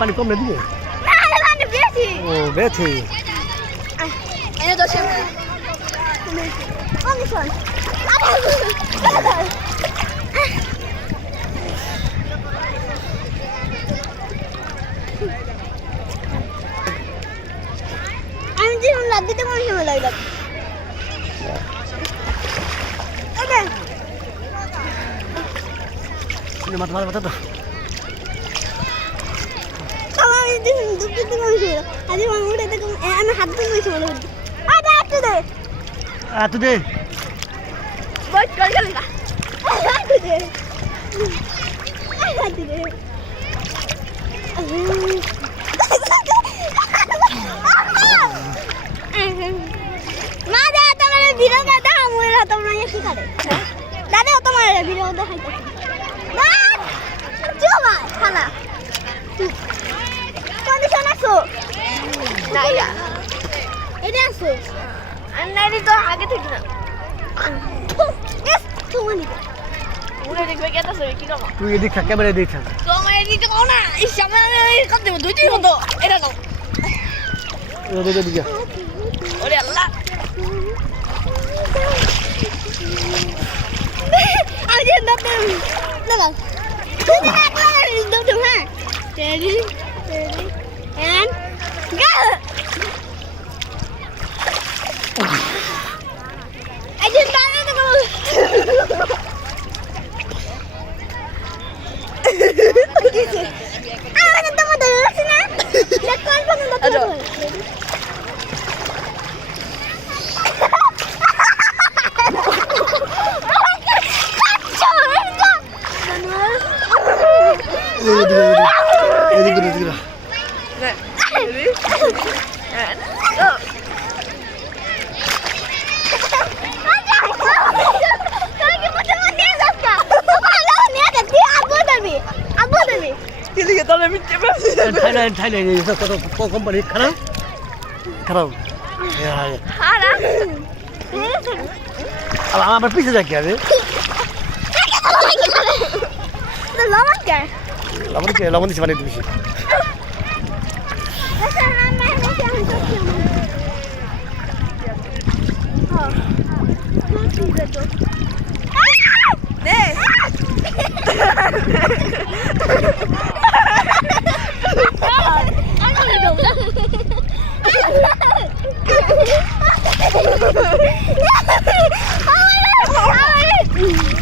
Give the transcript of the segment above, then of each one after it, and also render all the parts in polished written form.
পানি কম না দিকে ও বেছে আমি যেমন লাভ দিতে মনে সময় লাগলাম মাথা মাথা মাথা তো আমি দুটো মানুষ আজ উঠে দেখো আমি হাত ধরে বসে বলে তুই দে বস কর গেল না তুই দে তুই দে মা দা তোমার ভিডিও দাদা আমার তোমরা কি করে দাদা তোমার ভিডিও দেখাইতে না চুমা খানা কন্ডিশন আছো নাইয়া এটা আছো আর নাইলে তো আগে থেকে না এস তুমি নি ওরে দেখবে কি আছে কি কাম তুই এদিক থাক ক্যামেরা এদিক থাক তোমার এদিকে যাও না এই সামনে কত দেব দুইটাই হতো এটা নাও ওরে দিকে ওরে আল্লাহ আজ না লাগা do hả? Ready, ready, and go! I just got it. I want to do the listener. Let's go from the door. Thailand ini kok company খারাপ খারাপ আমার পিছে যাক আরে লবণ দিছি মানে দিছি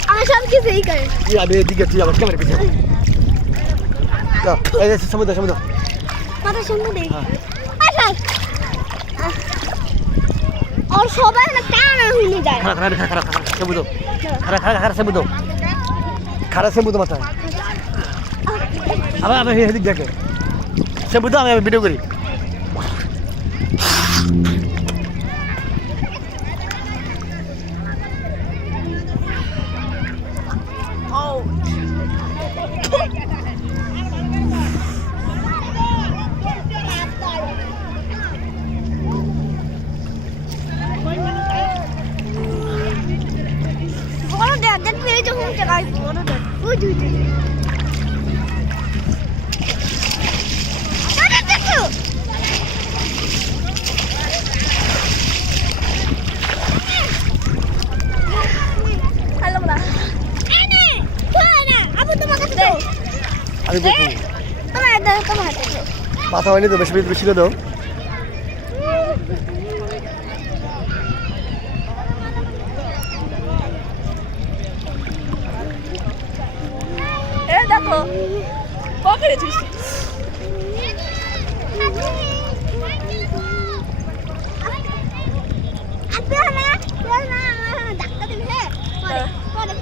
আমার সব কিছু এই করে আমি এদিকে তুই আমার ক্যামেরা পিছে এই যে সমুদ্র মাথা সমুদ্র আচ্ছা और সবাই না কান হইনি যায় খারা সমুদ্র খারা সমুদ্র মাথা আবার এদিক দেখে সমুদ্র আমি ভিডিও করি মাথা হয়নি তো বেশি বেশি দাও দেখো পকেটে তুলছি আপনি না ডাক্তার দিবে পরে